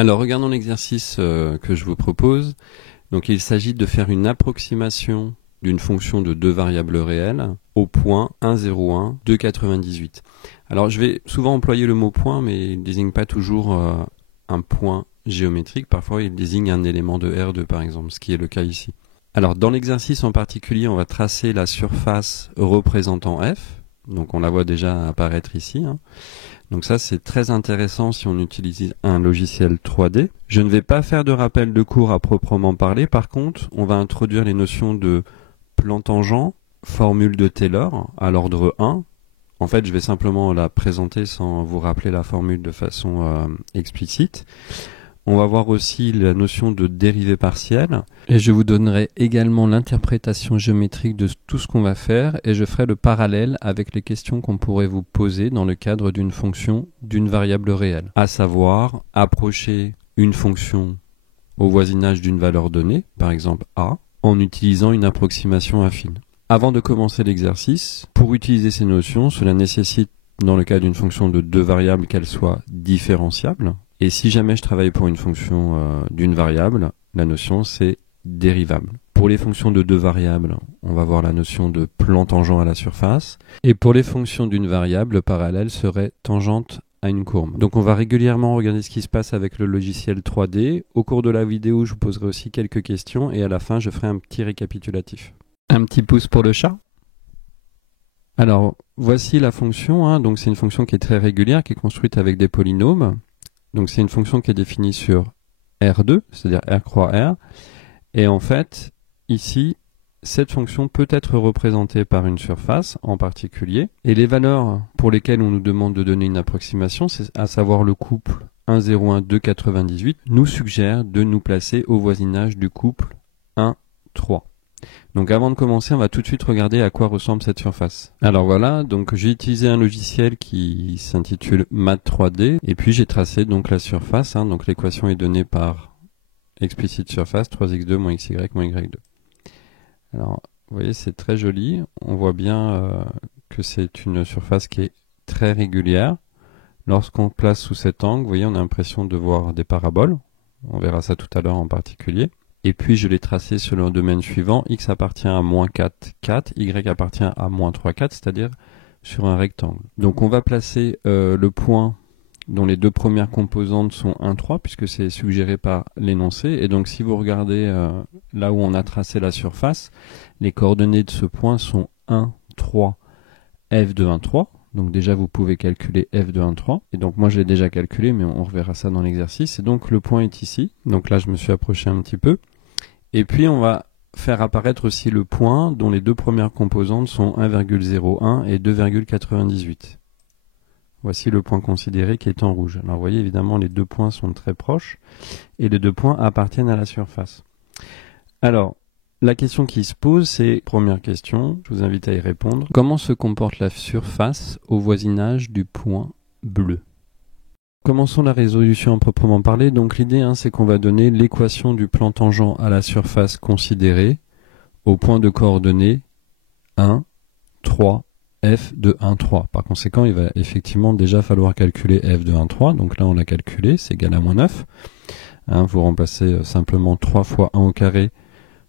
Alors regardons l'exercice que je vous propose. Donc il s'agit de faire une approximation d'une fonction de deux variables réelles au point 1, 0, 1, 2, 98. Alors je vais souvent employer le mot point, mais il ne désigne pas toujours un point géométrique. Parfois il désigne un élément de R2 par exemple, ce qui est le cas ici. Alors dans l'exercice en particulier, on va tracer la surface représentant F. Donc on la voit déjà apparaître ici. Donc ça c'est très intéressant si on utilise un logiciel 3D. Je ne vais pas faire de rappel de cours à proprement parler. Par contre, on va introduire les notions de plan tangent, formule de Taylor à l'ordre 1. En fait, je vais simplement la présenter sans vous rappeler la formule de façon explicite. On va voir aussi la notion de dérivée partielle. Et je vous donnerai également l'interprétation géométrique de tout ce qu'on va faire et je ferai le parallèle avec les questions qu'on pourrait vous poser dans le cadre d'une fonction d'une variable réelle. À savoir, approcher une fonction au voisinage d'une valeur donnée, par exemple A, en utilisant une approximation affine. Avant de commencer l'exercice, pour utiliser ces notions, cela nécessite, dans le cas d'une fonction de deux variables, qu'elle soit différenciable. Et si jamais je travaille pour une fonction d'une variable, la notion c'est dérivable. Pour les fonctions de deux variables, on va voir la notion de plan tangent à la surface. Et pour les fonctions d'une variable, le parallèle serait tangente à une courbe. Donc on va régulièrement regarder ce qui se passe avec le logiciel 3D. Au cours de la vidéo, je vous poserai aussi quelques questions et à la fin, je ferai un petit récapitulatif. Un petit pouce pour le chat. Alors, voici la fonction. Donc c'est une fonction qui est très régulière, qui est construite avec des polynômes. Donc c'est une fonction qui est définie sur R2, c'est-à-dire R croix R. Et en fait, ici, cette fonction peut être représentée par une surface en particulier. Et les valeurs pour lesquelles on nous demande de donner une approximation, c'est à savoir le couple 1, 0, 1, 2, 98, nous suggère de nous placer au voisinage du couple 1, 3. Donc avant de commencer, on va tout de suite regarder à quoi ressemble cette surface. Alors voilà, donc j'ai utilisé un logiciel qui s'intitule Math3D et puis j'ai tracé donc la surface. Donc l'équation est donnée par explicite surface 3x2 moins xy moins y2. Alors vous voyez, c'est très joli. On voit bien que c'est une surface qui est très régulière. Lorsqu'on place sous cet angle, vous voyez, on a l'impression de voir des paraboles. On verra ça tout à l'heure en particulier. Et puis je l'ai tracé sur le domaine suivant, x appartient à moins 4, 4, y appartient à moins 3, 4, c'est-à-dire sur un rectangle. Donc on va placer le point dont les deux premières composantes sont 1, 3, puisque c'est suggéré par l'énoncé. Et donc si vous regardez là où on a tracé la surface, les coordonnées de ce point sont 1, 3, f de 1, 3. Donc déjà vous pouvez calculer f de 1, 3. Et donc moi je l'ai déjà calculé, mais on reverra ça dans l'exercice. Et donc le point est ici. Donc là je me suis approché un petit peu. Et puis on va faire apparaître aussi le point dont les deux premières composantes sont 1,01 et 2,98. Voici le point considéré qui est en rouge. Alors vous voyez évidemment les deux points sont très proches et les deux points appartiennent à la surface. Alors la question qui se pose, c'est, première question, je vous invite à y répondre. Comment se comporte la surface au voisinage du point bleu ? Commençons la résolution à proprement parler. Donc l'idée, c'est qu'on va donner l'équation du plan tangent à la surface considérée au point de coordonnées 1, 3, f de 1, 3. Par conséquent, il va effectivement déjà falloir calculer f de 1, 3. Donc là, on l'a calculé, c'est égal à moins 9. Vous remplacez simplement 3 fois 1 au carré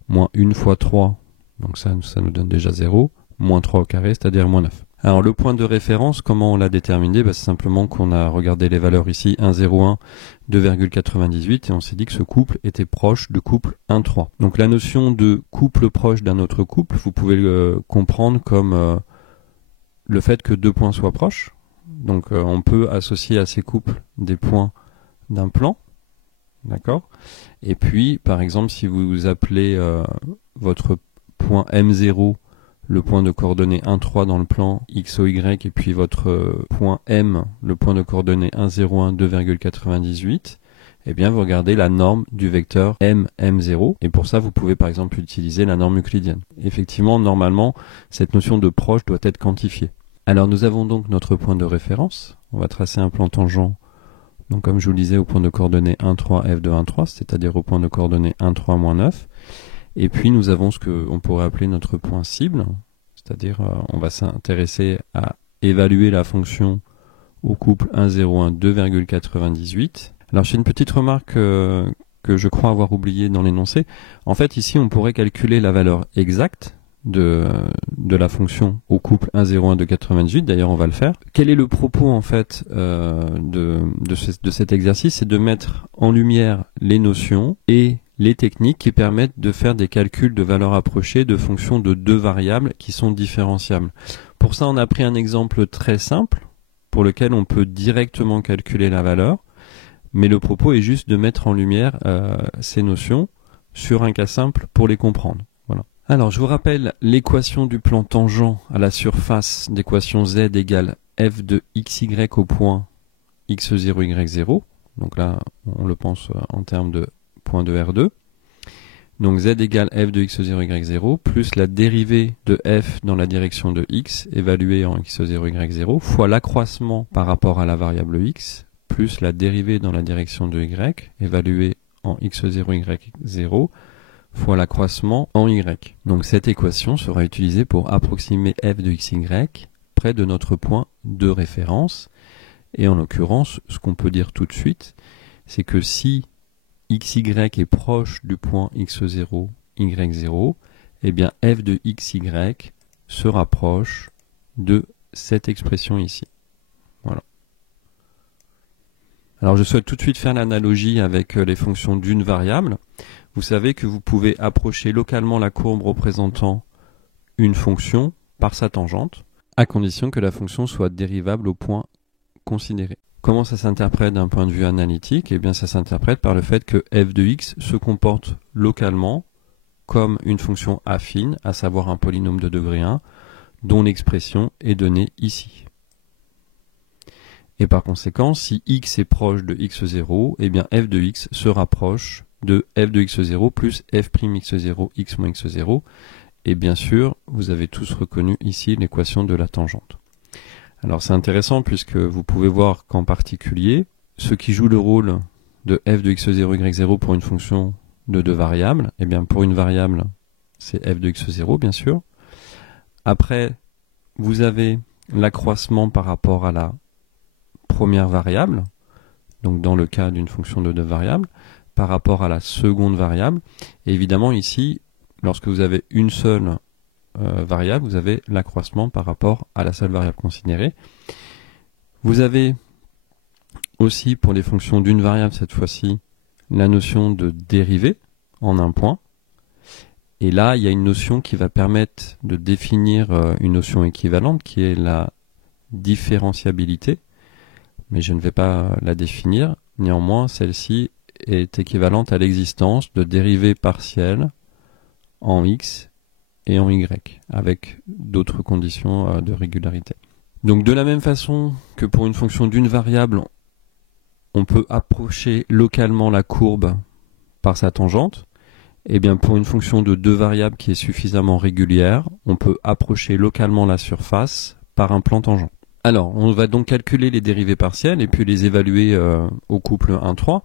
moins 1 fois 3. Donc ça nous donne déjà 0. Moins 3 au carré, c'est-à-dire moins 9. Alors le point de référence, comment on l'a déterminé ? C'est simplement qu'on a regardé les valeurs ici, 1,01, 2,98, et on s'est dit que ce couple était proche de couple 1,3. Donc la notion de couple proche d'un autre couple, vous pouvez le comprendre comme le fait que deux points soient proches. Donc on peut associer à ces couples des points d'un plan. D'accord ? Et puis, par exemple, si vous appelez votre point M0 le point de coordonnées 1, 3 dans le plan XOY et puis votre point M, le point de coordonnées 1, 0, 1, 2,98, eh bien vous regardez la norme du vecteur M0 et pour ça vous pouvez par exemple utiliser la norme euclidienne. Effectivement, normalement, cette notion de proche doit être quantifiée. Alors nous avons donc notre point de référence. On va tracer un plan tangent, donc comme je vous le disais, au point de coordonnées 1, 3, f de 1, 3, c'est-à-dire au point de coordonnées 1, 3, moins 9. Et puis nous avons ce qu'on pourrait appeler notre point cible, c'est-à-dire on va s'intéresser à évaluer la fonction au couple 1, 0, 1, 2,98. Alors j'ai une petite remarque que je crois avoir oublié dans l'énoncé. En fait, ici, on pourrait calculer la valeur exacte de la fonction au couple 1, 0, 1 de 98. D'ailleurs, on va le faire. Quel est le propos, en fait, de cet exercice? C'est de mettre en lumière les notions et les techniques qui permettent de faire des calculs de valeurs approchées de fonctions de deux variables qui sont différenciables. Pour ça, on a pris un exemple très simple pour lequel on peut directement calculer la valeur. Mais le propos est juste de mettre en lumière ces notions sur un cas simple pour les comprendre. Voilà. Alors, je vous rappelle l'équation du plan tangent à la surface d'équation z égale f de xy au point x0, y0. Donc là, on le pense en termes de point de R2. Donc z égale f de x0, y0 plus la dérivée de f dans la direction de x évaluée en x0, y0 fois l'accroissement par rapport à la variable x plus la dérivée dans la direction de y, évaluée en x0, y0, fois l'accroissement en y. Donc cette équation sera utilisée pour approximer f de xy près de notre point de référence. Et en l'occurrence, ce qu'on peut dire tout de suite, c'est que si xy est proche du point x0, y0, eh bien f de xy se rapproche de cette expression ici. Voilà. Alors je souhaite tout de suite faire l'analogie avec les fonctions d'une variable. Vous savez que vous pouvez approcher localement la courbe représentant une fonction par sa tangente, à condition que la fonction soit dérivable au point considéré. Comment ça s'interprète d'un point de vue analytique? Eh bien ça s'interprète par le fait que f de x se comporte localement comme une fonction affine, à savoir un polynôme de degré 1, dont l'expression est donnée ici. Et par conséquent, si x est proche de x0, eh bien f de x se rapproche de f de x0 plus f' x0 x moins x0. Et bien sûr, vous avez tous reconnu ici l'équation de la tangente. Alors c'est intéressant puisque vous pouvez voir qu'en particulier, ce qui joue le rôle de f de x0, y0 pour une fonction de deux variables, eh bien pour une variable, c'est f de x0 bien sûr. Après, vous avez l'accroissement par rapport à la première variable, donc dans le cas d'une fonction de deux variables, par rapport à la seconde variable. Et évidemment ici, lorsque vous avez une seule variable, vous avez l'accroissement par rapport à la seule variable considérée. Vous avez aussi pour les fonctions d'une variable cette fois-ci la notion de dérivée en un point. Et là, il y a une notion qui va permettre de définir une notion équivalente qui est la différenciabilité. Mais je ne vais pas la définir. Néanmoins, celle-ci est équivalente à l'existence de dérivées partielles en x et en y, avec d'autres conditions de régularité. Donc de la même façon que pour une fonction d'une variable, on peut approcher localement la courbe par sa tangente, et bien pour une fonction de deux variables qui est suffisamment régulière, on peut approcher localement la surface par un plan tangent. Alors, on va donc calculer les dérivées partielles et puis les évaluer au couple 1,3.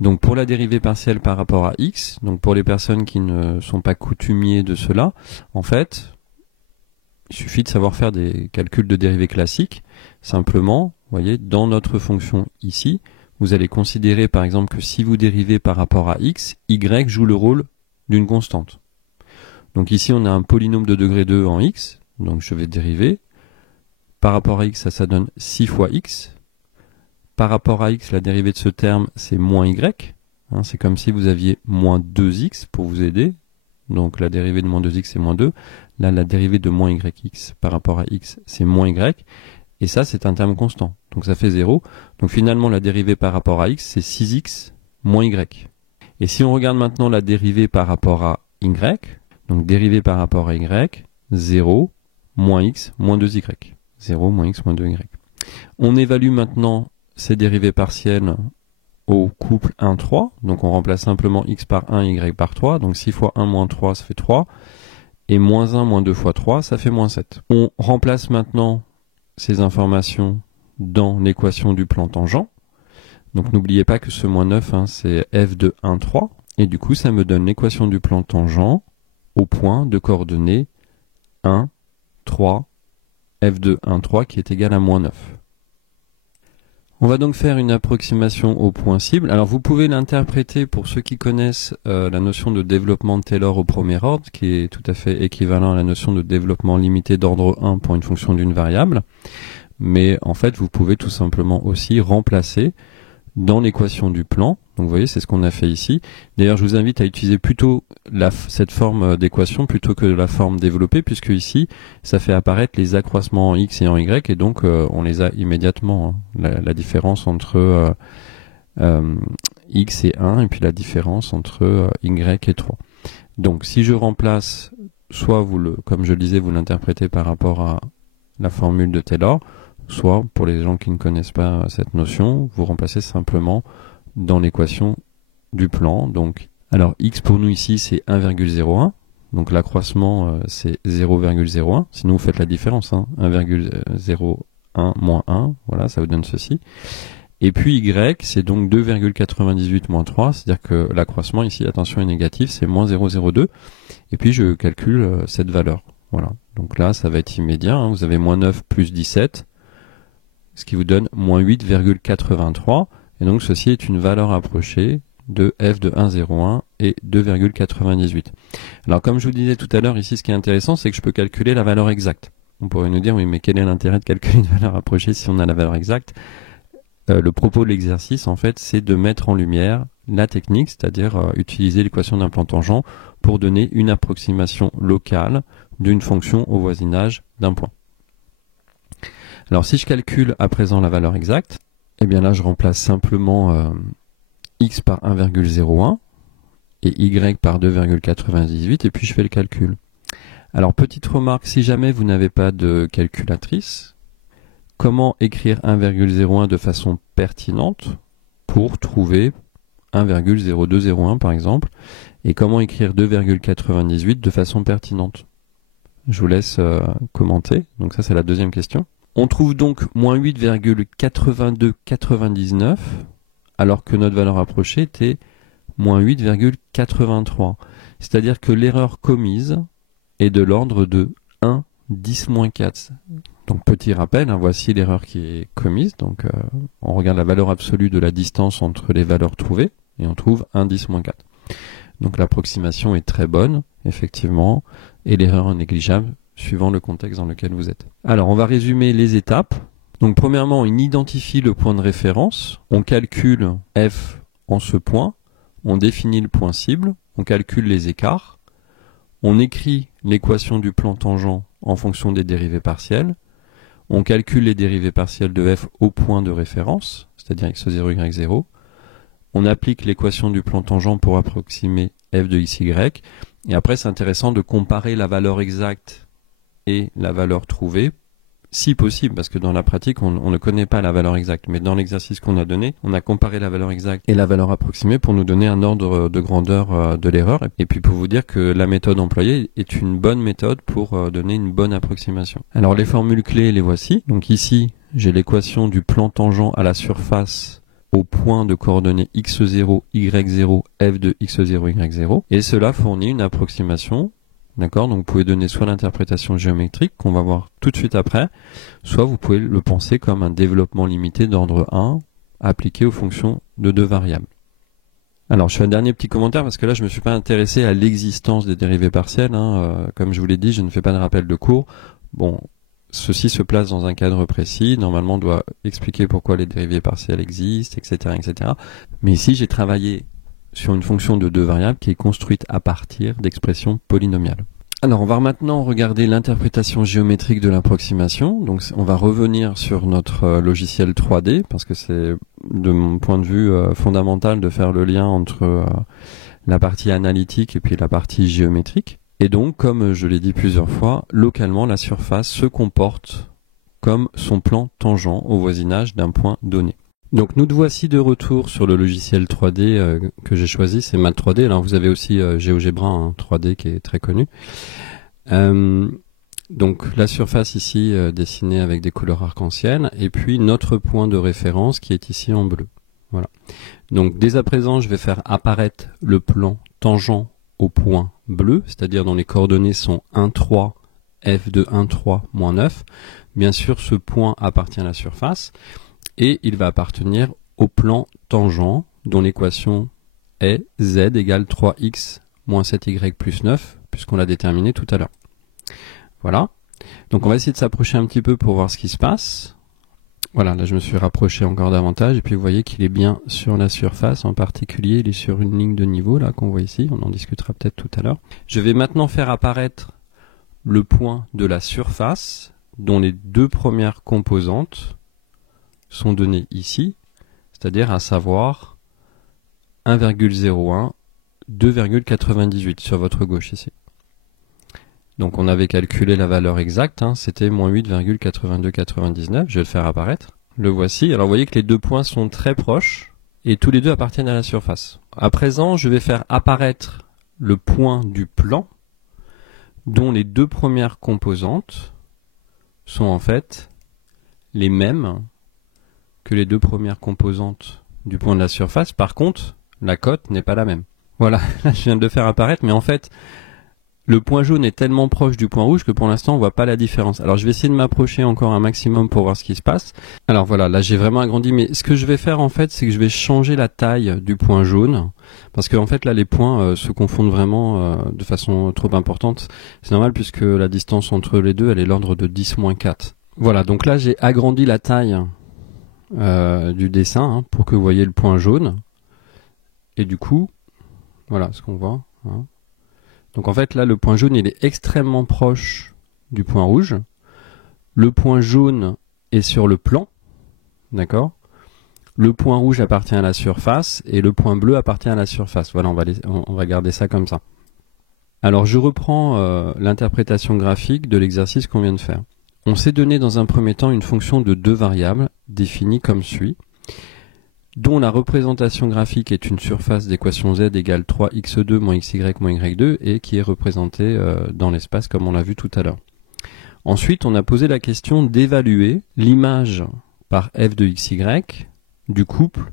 Donc pour la dérivée partielle par rapport à x, donc pour les personnes qui ne sont pas coutumiers de cela, en fait, il suffit de savoir faire des calculs de dérivée classiques. Simplement, vous voyez, dans notre fonction ici, vous allez considérer par exemple que si vous dérivez par rapport à x, y joue le rôle d'une constante. Donc ici, on a un polynôme de degré 2 en x, donc je vais dériver. Par rapport à x, ça donne 6 fois x. Par rapport à x, la dérivée de ce terme, c'est moins y. C'est comme si vous aviez moins 2x pour vous aider. Donc la dérivée de moins 2x, c'est moins 2. Là, la dérivée de moins yx par rapport à x, c'est moins y. Et ça, c'est un terme constant. Donc ça fait 0. Donc finalement, la dérivée par rapport à x, c'est 6x moins y. Et si on regarde maintenant la dérivée par rapport à y, donc dérivée par rapport à y, 0, moins x, moins 2y. 0, moins x, moins 2y. On évalue maintenant ces dérivées partielles au couple 1, 3. Donc on remplace simplement x par 1, y par 3. Donc 6 fois 1 moins 3, ça fait 3. Et moins 1 moins 2 fois 3, ça fait moins 7. On remplace maintenant ces informations dans l'équation du plan tangent. Donc n'oubliez pas que ce moins 9, c'est f de 1, 3. Et du coup, ça me donne l'équation du plan tangent au point de coordonnées 1, 3, f de 1, 3 qui est égal à moins 9. On va donc faire une approximation au point cible. Alors vous pouvez l'interpréter, pour ceux qui connaissent la notion de développement de Taylor au premier ordre, qui est tout à fait équivalent à la notion de développement limité d'ordre 1 pour une fonction d'une variable. Mais en fait, vous pouvez tout simplement aussi remplacer dans l'équation du plan. Donc vous voyez, c'est ce qu'on a fait ici. D'ailleurs, je vous invite à utiliser plutôt cette forme d'équation plutôt que la forme développée, puisque ici, ça fait apparaître les accroissements en x et en y, et donc on les a immédiatement. Hein. La différence entre x et 1, et puis la différence entre y et 3. Donc si je remplace, soit comme je le disais, vous l'interprétez par rapport à la formule de Taylor, soit, pour les gens qui ne connaissent pas cette notion, vous remplacez simplement dans l'équation du plan. Donc, alors x pour nous ici c'est 1,01, donc l'accroissement c'est 0,01, sinon vous faites la différence, hein, 1,01 moins 1, voilà, ça vous donne ceci. Et puis y c'est donc 2,98 moins 3, c'est-à-dire que l'accroissement ici, attention, est négatif, c'est moins 0,02, et puis je calcule cette valeur. Voilà, donc là ça va être immédiat, hein, vous avez moins 9 plus 17, ce qui vous donne moins 8,83, et donc ceci est une valeur approchée de f de 1,01 et 2,98. Alors comme je vous disais tout à l'heure, ici ce qui est intéressant, c'est que je peux calculer la valeur exacte. On pourrait nous dire, oui, mais quel est l'intérêt de calculer une valeur approchée si on a la valeur exacte? Le propos de l'exercice, en fait, c'est de mettre en lumière la technique, c'est-à-dire utiliser l'équation d'un plan tangent pour donner une approximation locale d'une fonction au voisinage d'un point. Alors si je calcule à présent la valeur exacte, eh bien là je remplace simplement x par 1,01 et y par 2,98 et puis je fais le calcul. Alors petite remarque, si jamais vous n'avez pas de calculatrice, comment écrire 1,01 de façon pertinente pour trouver 1,0201 par exemple, et comment écrire 2,98 de façon pertinente? Je vous laisse commenter, donc ça c'est la deuxième question. On trouve donc moins 8,8299 alors que notre valeur approchée était moins 8,83. C'est-à-dire que l'erreur commise est de l'ordre de 1, 10 moins 4. Donc petit rappel, hein, voici l'erreur qui est commise. Donc on regarde la valeur absolue de la distance entre les valeurs trouvées et on trouve 1, 10 moins 4. Donc l'approximation est très bonne, effectivement, et l'erreur est négligeable suivant le contexte dans lequel vous êtes. Alors on va résumer les étapes. Donc premièrement, on identifie le point de référence, on calcule f en ce point, on définit le point cible, on calcule les écarts, on écrit l'équation du plan tangent en fonction des dérivées partielles, on calcule les dérivées partielles de f au point de référence, c'est-à-dire x0, y0, on applique l'équation du plan tangent pour approximer f de xy, et après c'est intéressant de comparer la valeur exacte et la valeur trouvée, si possible, parce que dans la pratique, on ne connaît pas la valeur exacte. Mais dans l'exercice qu'on a donné, on a comparé la valeur exacte et la valeur approximée pour nous donner un ordre de grandeur de l'erreur. Et puis pour vous dire que la méthode employée est une bonne méthode pour donner une bonne approximation. Alors les formules clés, les voici. Donc ici, j'ai l'équation du plan tangent à la surface au point de coordonnées x0, y0, f de x0, y0. Et cela fournit une approximation. D'accord, donc vous pouvez donner soit l'interprétation géométrique qu'on va voir tout de suite après, soit vous pouvez le penser comme un développement limité d'ordre 1 appliqué aux fonctions de deux variables. Alors je fais un dernier petit commentaire parce que là je ne me suis pas intéressé à l'existence des dérivées partielles. Comme je vous l'ai dit, je ne fais pas de rappel de cours. Bon, ceci se place dans un cadre précis. Normalement on doit expliquer pourquoi les dérivées partielles existent, etc., etc. Mais ici j'ai travaillé sur une fonction de deux variables qui est construite à partir d'expressions polynomiales. Alors on va maintenant regarder l'interprétation géométrique de l'approximation. Donc on va revenir sur notre logiciel 3D parce que c'est de mon point de vue fondamental de faire le lien entre la partie analytique et puis la partie géométrique. Et donc comme je l'ai dit plusieurs fois, localement la surface se comporte comme son plan tangent au voisinage d'un point donné. Donc nous voici de retour sur le logiciel 3D que j'ai choisi, c'est Math3D. Alors vous avez aussi GeoGebra 3D qui est très connu. Donc la surface ici dessinée avec des couleurs arc-en-ciel et puis notre point de référence qui est ici en bleu. Voilà. Donc dès à présent je vais faire apparaître le plan tangent au point bleu, c'est-à-dire dont les coordonnées sont 1, 3, f de 1, 3, moins 9. Bien sûr ce point appartient à la surface. et il va appartenir au plan tangent, dont l'équation est z égale 3x moins 7y plus 9, puisqu'on l'a déterminé tout à l'heure. Voilà. Donc on va essayer de s'approcher un petit peu pour voir ce qui se passe. Voilà, là je me suis rapproché encore davantage, et puis vous voyez qu'il est bien sur la surface, en particulier il est sur une ligne de niveau là qu'on voit ici, on en discutera peut-être tout à l'heure. Je vais maintenant faire apparaître le point de la surface, dont les deux premières composantes sont données ici, c'est-à-dire à savoir 1,01, 2,98 sur votre gauche ici. Donc on avait calculé la valeur exacte, hein, c'était moins 8,8299, je vais le faire apparaître. Le voici, alors vous voyez que les deux points sont très proches, et tous les deux appartiennent à la surface. À présent, je vais faire apparaître le point du plan, dont les deux premières composantes sont en fait les mêmes que les deux premières composantes du point de la surface. Par contre, la cote n'est pas la même. Voilà, là je viens de le faire apparaître, mais en fait, le point jaune est tellement proche du point rouge que pour l'instant on voit pas la différence. Alors je vais essayer de m'approcher encore un maximum pour voir ce qui se passe. Alors voilà, là j'ai vraiment agrandi, mais ce que je vais faire en fait, c'est que je vais changer la taille du point jaune, parce que en fait là les points se confondent vraiment de façon trop importante. C'est normal puisque la distance entre les deux elle est l'ordre de 10-4. Voilà, donc là j'ai agrandi la taille du dessin hein, pour que vous voyez le point jaune. Et du coup, voilà ce qu'on voit. Hein. Donc en fait là le point jaune il est extrêmement proche du point rouge. Le point jaune est sur le plan, d'accord. Le point rouge appartient à la surface et le point bleu appartient à la surface. Voilà, on va garder ça comme ça. Alors je reprends l'interprétation graphique de l'exercice qu'on vient de faire. On s'est donné dans un premier temps une fonction de deux variables définie comme suit, dont la représentation graphique est une surface d'équation z égale 3x2 moins xy moins y2 et qui est représentée dans l'espace comme on l'a vu tout à l'heure. Ensuite, on a posé la question d'évaluer l'image par f de xy du couple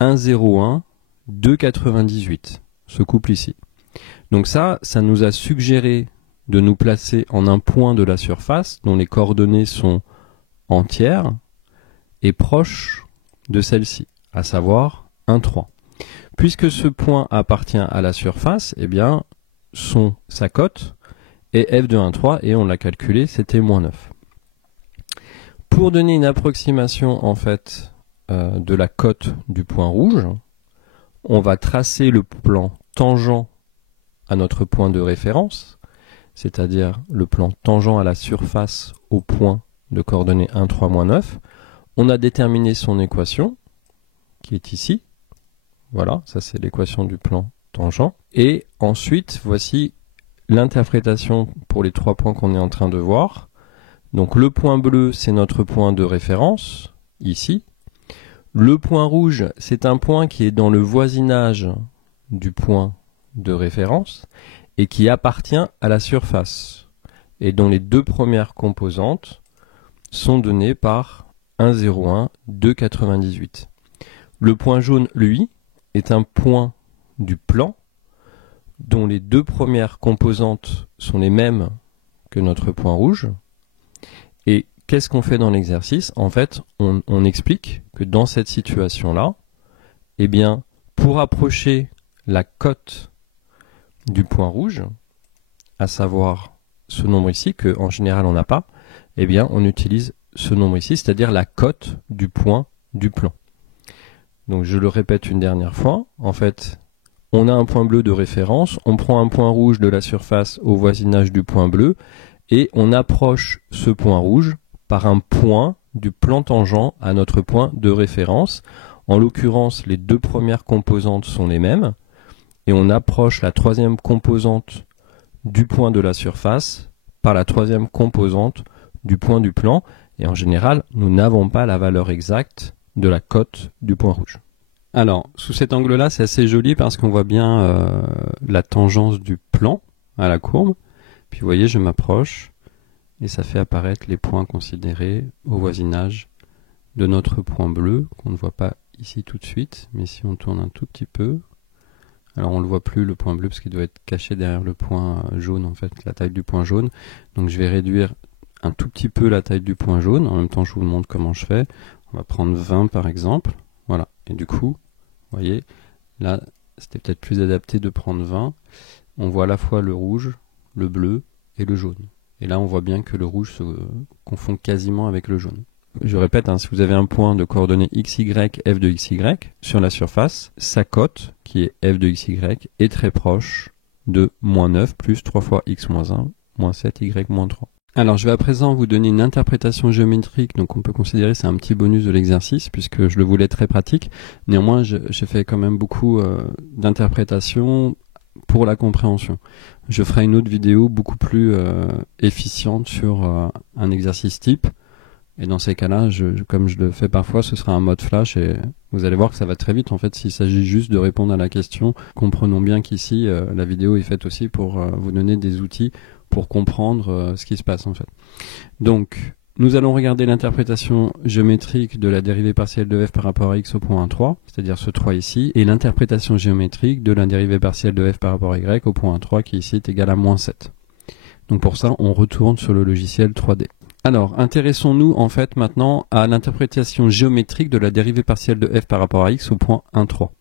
1,01, 2,98, ce couple ici. Donc ça nous a suggéré de nous placer en un point de la surface dont les coordonnées sont entières et proches de celle-ci, à savoir 1,3. Puisque ce point appartient à la surface, eh bien, sa cote est f de 1,3 et on l'a calculé, c'était moins 9. Pour donner une approximation en fait de la cote du point rouge, on va tracer le plan tangent à notre point de référence, c'est-à-dire le plan tangent à la surface au point de coordonnées 1, 3, moins 9. On a déterminé son équation, qui est ici. Voilà, ça c'est l'équation du plan tangent. Et ensuite, voici l'interprétation pour les trois points qu'on est en train de voir. Donc le point bleu, c'est notre point de référence, ici. Le point rouge, c'est un point qui est dans le voisinage du point de référence et qui appartient à la surface et dont les deux premières composantes sont données par 1,01, 2,98. Le point jaune, lui, est un point du plan dont les deux premières composantes sont les mêmes que notre point rouge. Et qu'est-ce qu'on fait dans l'exercice? En fait, on explique que dans cette situation-là, eh bien, pour approcher la cote du point rouge, à savoir ce nombre ici, qu'en général on n'a pas, eh bien, on utilise ce nombre ici, c'est-à-dire la cote du point du plan. Donc je le répète une dernière fois, en fait, on a un point bleu de référence, on prend un point rouge de la surface au voisinage du point bleu, et on approche ce point rouge par un point du plan tangent à notre point de référence. En l'occurrence, les deux premières composantes sont les mêmes, et on approche la troisième composante du point de la surface par la troisième composante du point du plan, et en général, nous n'avons pas la valeur exacte de la cote du point rouge. Alors, sous cet angle-là, c'est assez joli parce qu'on voit bien la tangence du plan à la courbe. Puis vous voyez, je m'approche et ça fait apparaître les points considérés au voisinage de notre point bleu, qu'on ne voit pas ici tout de suite, mais si on tourne un tout petit peu, alors on ne le voit plus le point bleu parce qu'il doit être caché derrière le point jaune, en fait, la taille du point jaune. Donc je vais réduire un tout petit peu la taille du point jaune, en même temps je vous montre comment je fais. On va prendre 20 par exemple. Voilà. Et du coup, vous voyez, là, c'était peut-être plus adapté de prendre 20. On voit à la fois le rouge, le bleu et le jaune. Et là, on voit bien que le rouge se confond quasiment avec le jaune. Je répète, si vous avez un point de coordonnées xy, f de xy sur la surface, sa cote, qui est f de xy, est très proche de -9 plus 3 fois x moins 1, moins 7, y moins 3. Alors, je vais à présent vous donner une interprétation géométrique, donc on peut considérer que c'est un petit bonus de l'exercice, puisque je le voulais très pratique. Néanmoins, j'ai fait quand même beaucoup d'interprétations pour la compréhension. Je ferai une autre vidéo beaucoup plus efficiente sur un exercice type. Et dans ces cas-là, comme je le fais parfois, ce sera un mode flash et vous allez voir que ça va très vite. En fait, s'il s'agit juste de répondre à la question, comprenons bien qu'ici, la vidéo est faite aussi pour vous donner des outils pour comprendre ce qui se passe en fait. Donc, nous allons regarder l'interprétation géométrique de la dérivée partielle de f par rapport à x au point 1, 3, c'est-à-dire ce 3 ici, et l'interprétation géométrique de la dérivée partielle de f par rapport à y au point 1, 3, qui ici est égal à -7. Donc pour ça, on retourne sur le logiciel 3D. Alors, intéressons-nous en fait maintenant à l'interprétation géométrique de la dérivée partielle de f par rapport à x au point 1, 3.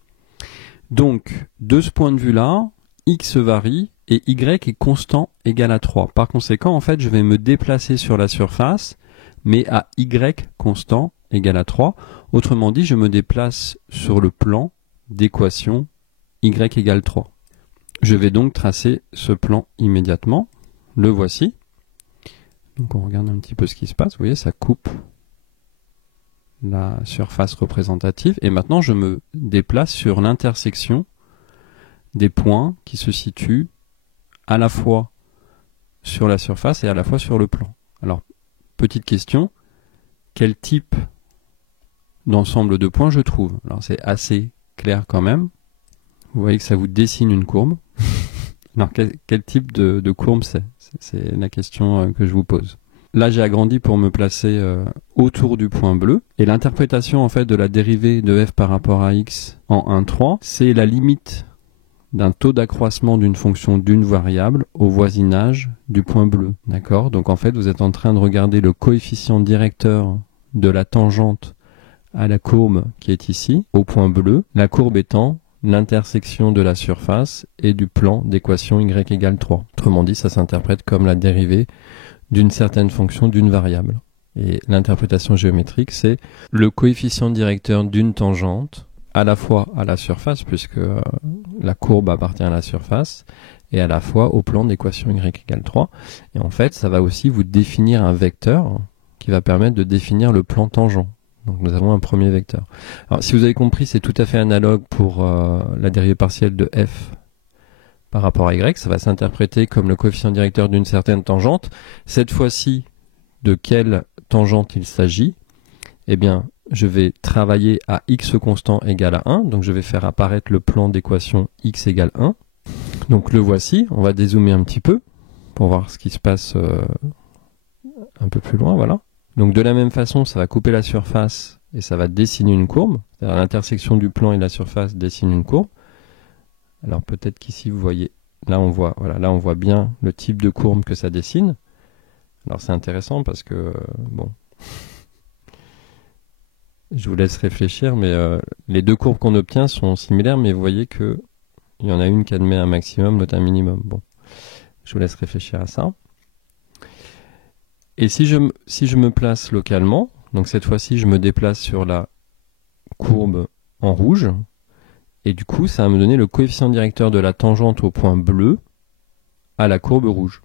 Donc, de ce point de vue-là, x varie et y est constant égal à 3. Par conséquent, en fait, je vais me déplacer sur la surface, mais à y constant égal à 3. Autrement dit, je me déplace sur le plan d'équation y égale 3. Je vais donc tracer ce plan immédiatement. Le voici. Donc on regarde un petit peu ce qui se passe. Vous voyez, ça coupe la surface représentative. Et maintenant, je me déplace sur l'intersection des points qui se situent à la fois sur la surface et à la fois sur le plan. Alors, petite question, quel type d'ensemble de points je trouve? Alors c'est assez clair quand même. Vous voyez que ça vous dessine une courbe. Alors quel type de courbe c'est? C'est la question que je vous pose. Là, j'ai agrandi pour me placer autour du point bleu. Et l'interprétation en fait de la dérivée de f par rapport à x en 1, 3, c'est la limite d'un taux d'accroissement d'une fonction d'une variable au voisinage du point bleu. D'accord? Donc en fait, vous êtes en train de regarder le coefficient directeur de la tangente à la courbe qui est ici, au point bleu. La courbe étant l'intersection de la surface et du plan d'équation y égale 3. Autrement dit, ça s'interprète comme la dérivée d'une certaine fonction d'une variable. Et l'interprétation géométrique, c'est le coefficient directeur d'une tangente à la fois à la surface, puisque la courbe appartient à la surface, et à la fois au plan d'équation y égale 3. Et en fait, ça va aussi vous définir un vecteur qui va permettre de définir le plan tangent. Donc nous avons un premier vecteur. Alors si vous avez compris, c'est tout à fait analogue pour la dérivée partielle de f par rapport à y. Ça va s'interpréter comme le coefficient directeur d'une certaine tangente. Cette fois-ci, de quelle tangente il s'agit? Eh bien, je vais travailler à x constant égal à 1. Donc je vais faire apparaître le plan d'équation x égale 1. Donc le voici. On va dézoomer un petit peu pour voir ce qui se passe un peu plus loin. Voilà. Donc de la même façon, ça va couper la surface et ça va dessiner une courbe. C'est-à-dire l'intersection du plan et de la surface dessine une courbe. Alors peut-être qu'ici vous voyez, là on voit, voilà, là on voit bien le type de courbe que ça dessine. Alors c'est intéressant parce que bon, je vous laisse réfléchir, mais les deux courbes qu'on obtient sont similaires, mais vous voyez que il y en a une qui admet un maximum, l'autre un minimum. Bon, je vous laisse réfléchir à ça. Et si je me place localement, donc cette fois-ci je me déplace sur la courbe en rouge, et du coup ça va me donner le coefficient directeur de la tangente au point bleu à la courbe rouge.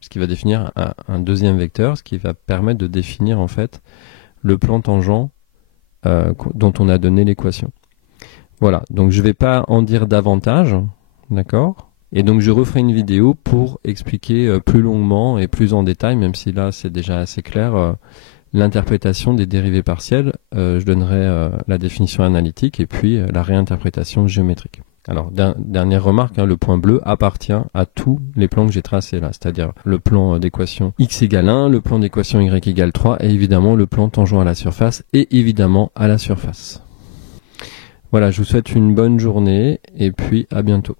Ce qui va définir un deuxième vecteur, ce qui va permettre de définir en fait le plan tangent dont on a donné l'équation. Voilà, donc je ne vais pas en dire davantage, d'accord ? Et donc je referai une vidéo pour expliquer plus longuement et plus en détail, même si là c'est déjà assez clair, l'interprétation des dérivées partielles. Je donnerai la définition analytique et puis la réinterprétation géométrique. Alors dernière remarque, le point bleu appartient à tous les plans que j'ai tracés là, c'est-à-dire le plan d'équation x égale 1, le plan d'équation y égale 3 et évidemment le plan tangent à la surface et évidemment à la surface. Voilà, je vous souhaite une bonne journée et puis à bientôt.